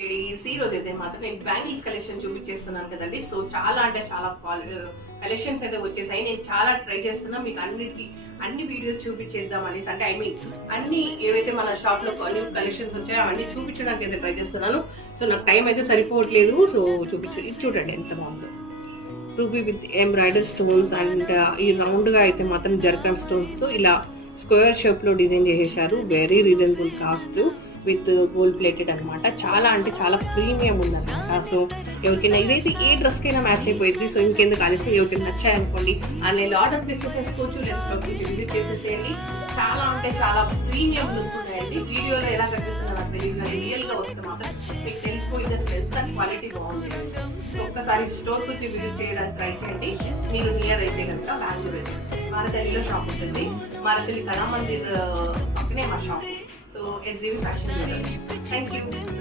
Ladies ఈ రోజు అయితే మాత్రం నేను బ్యాంగిల్స్ కలెక్షన్ చూపించేస్తున్నాను కదండి. సో చాలా అంటే చాలా కలెక్షన్స్ అయితే వచ్చేసాయి. నేను చాలా ట్రై చేస్తున్నా మీకు అన్ని వీడియోస్ చూపించేద్దాం అనేసి, అంటే ఐ మీన్ అన్ని ఏవైతే మన షాప్ లో కలెక్షన్స్ వచ్చాయో అవన్నీ చూపించడానికి అయితే ట్రై చేస్తున్నాను. సో నాకు టైం అయితే సరిపోవట్లేదు. సో ఇది చూడండి ఎంత బాగుందో. Ruby with embroidery stones and ఈ రౌండ్ గా అయితే మాత్రం జర్కన్ స్టోన్స్ తో ఇలా స్క్వేర్ షేప్ లో డిజైన్ చేసేసారు. Very reasonable cost with gold plated అనమాట. చాలా అంటే చాలా ప్రీమియం ఉందన్నమాట. సో ఎవరికైనా ఇదైతే ఏ డ్రెస్ కైనా మ్యాచ్ అయిపోయింది. సో ఇంకెందుకు అనేసి ఎవరికైనా నచ్చాయనుకోండి ఆన్లైన్ ఆర్డర్ చేసుకోవచ్చు, లేదా విజిట్ చేసేసేయండి. చాలా అంటే చాలా ప్రీమియం లుక్ ఉన్నాయండి. వీడియోలో ఎలా కనిపిస్తుందో నాకు తెలియదు, కానీ రియల్ గా వస్తే మాత్రం మీకు తెలిసిపోయింది అసలు ఎంత క్వాలిటీ బాగుంది. ఒక్కసారి స్టోర్ వచ్చి విజిట్ చేయడానికి ట్రై చేయండి. మీరు నియర్ అయితే కనుక బెంగళూరు మారతల్లిలో షాప్ ఉంటుంది. మారతల్లి కళామందిర్ పక్కనే మా shop. So, it's fashion. Thank you.